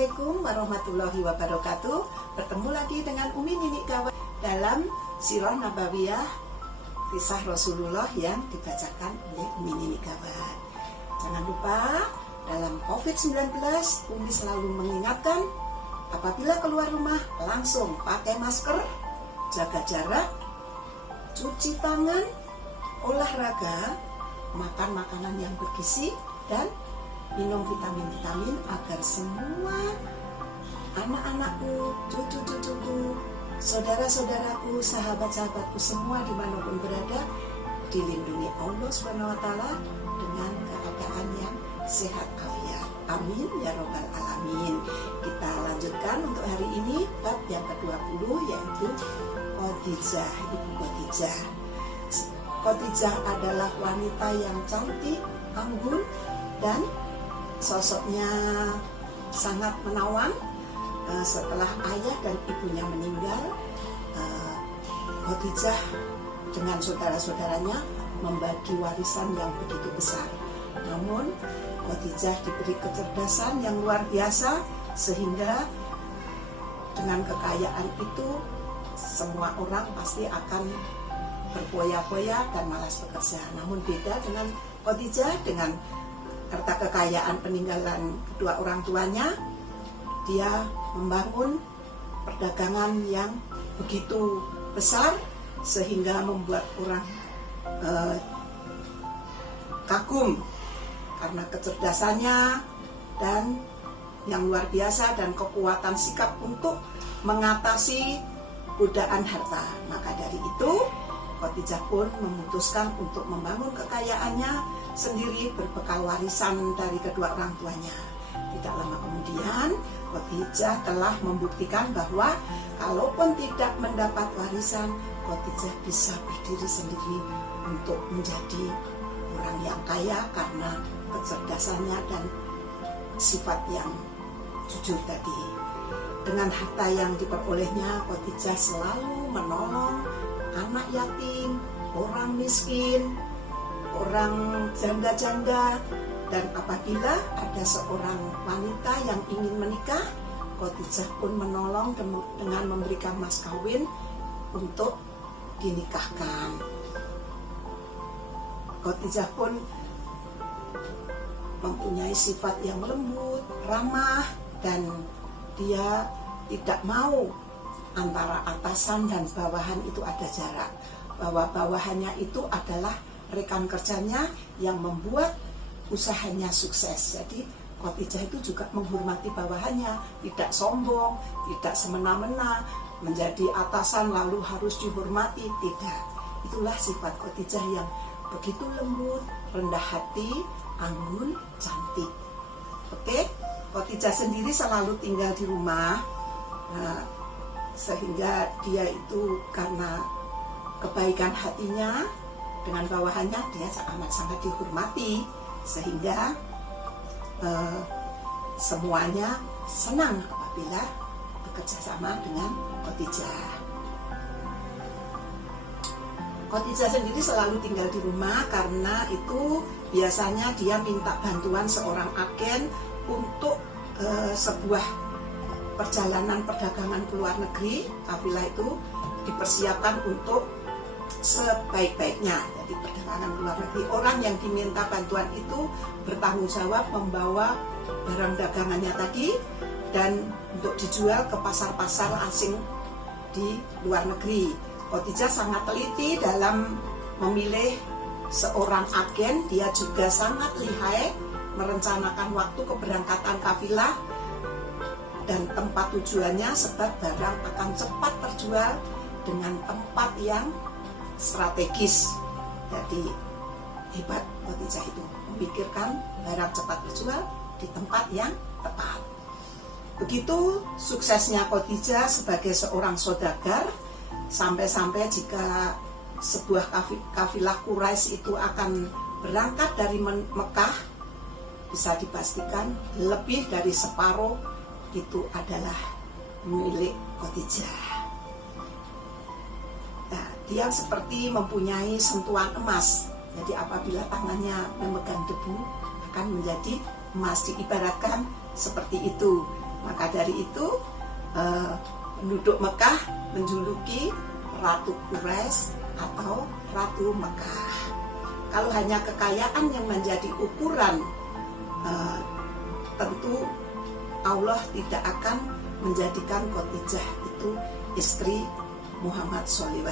Assalamualaikum warahmatullahi wabarakatuh. Bertemu lagi dengan Umi Nini Gawat dalam Sirah Nabawiyah, kisah Rasulullah yang dibacakan oleh Umi Nini Gawat. Jangan lupa, dalam COVID-19 Umi selalu mengingatkan, apabila keluar rumah langsung pakai masker, jaga jarak, cuci tangan, olahraga, makan makanan yang bergizi, dan minum vitamin-vitamin agar semua anak-anakku, cucu-cucuku, saudara-saudaraku, sahabat-sahabatku semua dimanapun berada dilindungi Allah SWT dengan keadaan yang sehat afiat. Amin ya robbal alamin. Kita lanjutkan untuk hari ini bab yang ke-20, yaitu Khadijah, Ibu Khadijah. Khadijah adalah wanita yang cantik, anggun, dan sosoknya sangat menawan. Setelah ayah dan ibunya meninggal, Khadijah dengan saudara-saudaranya membagi warisan yang begitu besar. Namun Khadijah diberi kecerdasan yang luar biasa, sehingga dengan kekayaan itu semua orang pasti akan berpoya-poya dan malas bekerja. Namun beda dengan Khadijah, dengan harta kekayaan peninggalan kedua orang tuanya, dia membangun perdagangan yang begitu besar sehingga membuat orang kagum karena kecerdasannya dan yang luar biasa dan kekuatan sikap untuk mengatasi godaan harta. Maka dari itu Khadijah pun memutuskan untuk membangun kekayaannya sendiri berbekal warisan dari kedua orang tuanya. Tidak lama kemudian Khadijah telah membuktikan bahwa kalaupun tidak mendapat warisan, Khadijah bisa berdiri sendiri untuk menjadi orang yang kaya karena kecerdasannya dan sifat yang jujur tadi. Dengan harta yang diperolehnya, Khadijah selalu menolong anak yatim, orang miskin, orang janda-janda, dan apabila ada seorang wanita yang ingin menikah, Khadijah pun menolong dengan memberikan mas kawin untuk dinikahkan. Khadijah pun mempunyai sifat yang lembut, ramah, dan dia tidak mau antara atasan dan bawahan itu ada jarak. Bahwa bawahannya itu adalah rekan kerjanya yang membuat usahanya sukses. Jadi Khadijah itu juga menghormati bawahannya, tidak sombong, tidak semena-mena menjadi atasan lalu harus dihormati, tidak. Itulah sifat Khadijah yang begitu lembut, rendah hati, anggun, cantik. Oke, Khadijah sendiri selalu tinggal di rumah, sehingga dia itu karena kebaikan hatinya dengan bawahannya, dia amat sangat dihormati, sehingga semuanya senang apabila bekerja sama dengan Khadijah. Khadijah sendiri selalu tinggal di rumah karena itu biasanya dia minta bantuan seorang agen untuk sebuah perjalanan perdagangan ke luar negeri. Kafilah itu dipersiapkan untuk sebaik-baiknya. Jadi perdagangan ke luar negeri, orang yang diminta bantuan itu bertanggung jawab membawa barang dagangannya tadi dan untuk dijual ke pasar-pasar asing di luar negeri. Khadijah sangat teliti dalam memilih seorang agen. Dia juga sangat lihai merencanakan waktu keberangkatan kafilah dan tempat tujuannya, sebab barang akan cepat terjual dengan tempat yang strategis. Jadi hebat Khadijah itu, memikirkan barang cepat terjual di tempat yang tepat. Begitu suksesnya Khadijah sebagai seorang saudagar, sampai-sampai jika sebuah kafilah Quraisy itu akan berangkat dari Mekah, bisa dipastikan lebih dari separuh itu adalah milik Khadijah. Nah, dia seperti mempunyai sentuhan emas. Jadi apabila tangannya memegang debu akan menjadi emas, diibaratkan seperti itu. Maka dari itu penduduk Mekah menjuluki Ratu Quraisy atau Ratu Mekah. Kalau hanya kekayaan yang menjadi ukuran, tentu Allah tidak akan menjadikan Khadijah itu istri Muhammad SAW.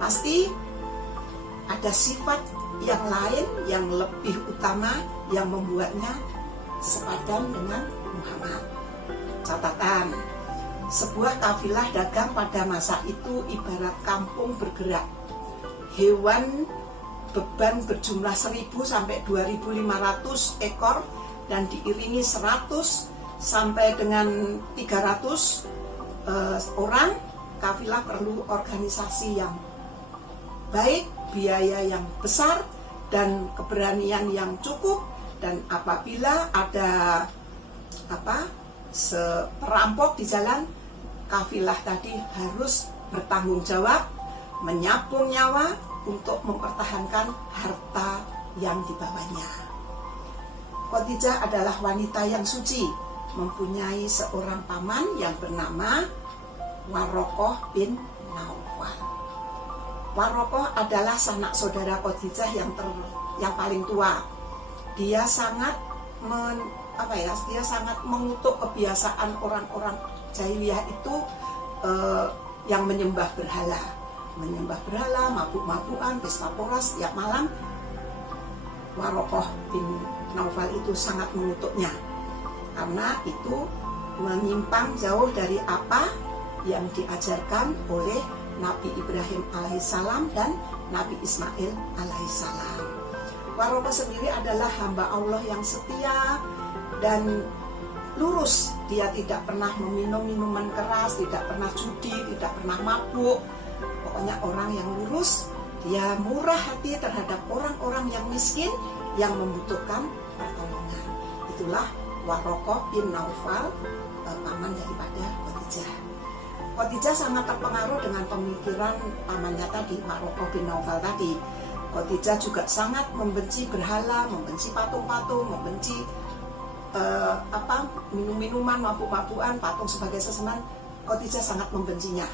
Pasti ada sifat yang lain yang lebih utama yang membuatnya sepadan dengan Muhammad. Catatan, sebuah kafilah dagang pada masa itu ibarat kampung bergerak. Hewan beban berjumlah 1.000 sampai 2.500 ekor dan diiringi 100 sampai dengan 300 orang. Kafilah perlu organisasi yang baik, biaya yang besar, dan keberanian yang cukup. Dan apabila ada perampok di jalan, kafilah tadi harus bertanggung jawab, menyabung nyawa untuk mempertahankan harta yang dibawanya. Khadijah adalah wanita yang suci, mempunyai seorang paman yang bernama Waraqah bin Naufal. Waraqah adalah sanak saudara Khadijah yang paling tua. Dia sangat mengutuk kebiasaan orang-orang jahiliyah itu yang menyembah berhala, mabuk-mabukan, pesta pora setiap malam. Waraqah bin Naufal itu sangat mengutuknya karena itu menyimpang jauh dari apa yang diajarkan oleh Nabi Ibrahim alaihissalam dan Nabi Ismail alaihissalam. Waraqah sendiri adalah hamba Allah yang setia dan lurus. Dia tidak pernah meminum minuman keras, tidak pernah judi, tidak pernah mabuk. Pokoknya orang yang lurus. Dia murah hati terhadap orang-orang yang miskin yang membutuhkan pertolongan. Itulah Waraqah bin Naufal, paman daripada Khadijah. Khadijah sangat terpengaruh dengan pemikiran pamannya tadi, Waraqah bin Naufal tadi. Khadijah juga sangat membenci berhala, membenci patung-patung, membenci minum-minuman, mabuk-mabukan, patung sebagai sesembahan. Khadijah sangat membencinya.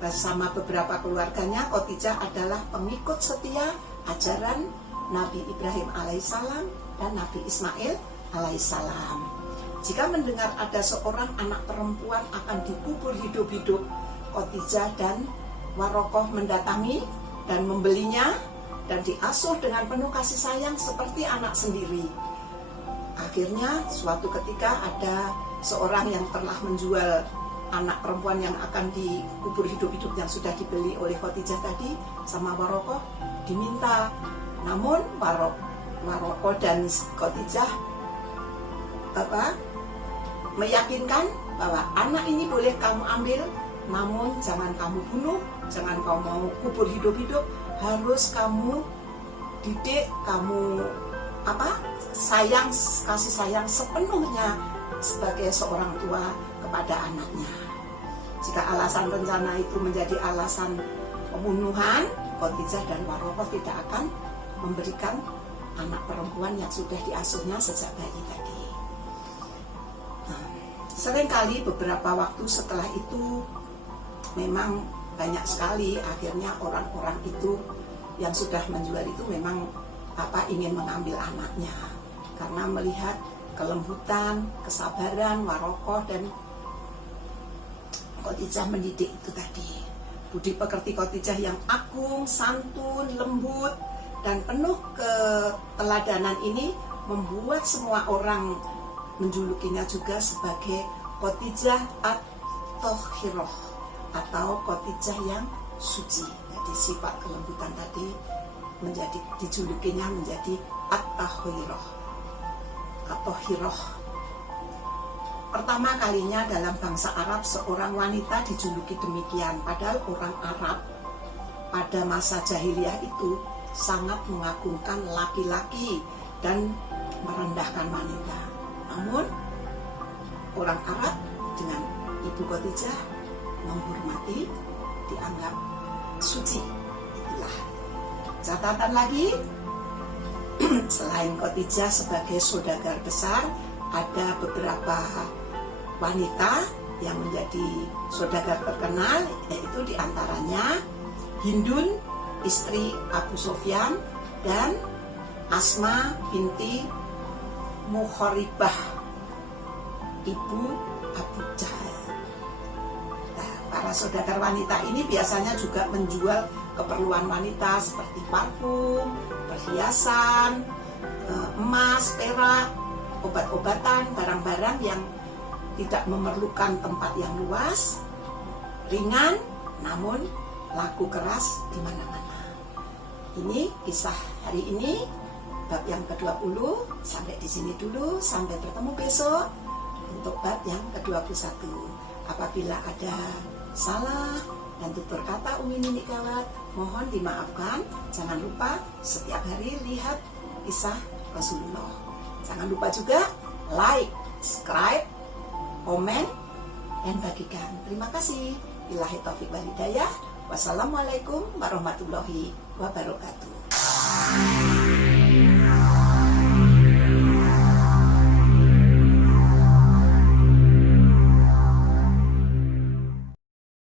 Bersama beberapa keluarganya, Khadijah adalah pengikut setia ajaran Nabi Ibrahim alaihissalam dan Nabi Ismail alaihissalam. Jika mendengar ada seorang anak perempuan akan dikubur hidup-hidup, Khadijah dan Waraqah mendatangi dan membelinya dan diasuh dengan penuh kasih sayang seperti anak sendiri. Akhirnya suatu ketika ada seorang yang telah menjual anak perempuan yang akan dikubur hidup-hidup yang sudah dibeli oleh Khadijah tadi sama Waraqah diminta. Namun Waraqah dan Khadijah meyakinkan bahwa anak ini boleh kamu ambil, namun jangan kamu bunuh, jangan kamu kubur hidup-hidup, harus kamu didik, kamu kasih sayang sepenuhnya sebagai seorang tua kepada anaknya. Jika alasan rencana itu menjadi alasan pembunuhan, Khadijah dan Waraqah tidak akan memberikan anak perempuan yang sudah diasuhnya sejak bayi tadi. Seringkali beberapa waktu setelah itu memang banyak sekali akhirnya orang-orang itu yang sudah menjual itu memang ingin mengambil anaknya karena melihat kelembutan, kesabaran Waraqah dan Khadijah mendidik itu tadi. Budi pekerti Khadijah yang agung, santun, lembut dan penuh keteladanan ini membuat semua orang menjulukinya juga sebagai Khadijah at-Thahirah atau Khadijah yang suci. Jadi sifat kelembutan tadi menjadi dijulukinya menjadi at-Thahirah atau Hirah. Pertama kalinya dalam bangsa Arab seorang wanita dijuluki demikian, padahal orang Arab pada masa jahiliyah itu sangat mengagungkan laki-laki dan merendahkan wanita. Namun orang Arab dengan Ibu Khadijah menghormati, dianggap suci. Itulah catatan lagi. Selain Khadijah sebagai saudagar besar, ada beberapa wanita yang menjadi saudagar terkenal, yaitu diantaranya Hindun, istri Abu Sufyan, dan Asma binti Muharibah, ibu Abu Jahal. Nah, para saudagar wanita ini biasanya juga menjual keperluan wanita seperti parfum, perhiasan, emas, perak, obat-obatan, barang-barang yang tidak memerlukan tempat yang luas, ringan, namun laku keras di mana-mana. Ini kisah hari ini, bab yang ke-20. Sampai di sini dulu, sampai bertemu besok untuk bab yang ke-21. Apabila ada salah dan tutur kata Umi Nini Gawat, mohon dimaafkan. Jangan lupa setiap hari lihat kisah Rasulullah. Jangan lupa juga like, subscribe, komen, dan bagikan. Terima kasih. Billahi taufiq wal hidayah. Wassalamualaikum warahmatullahi wabarakatuh.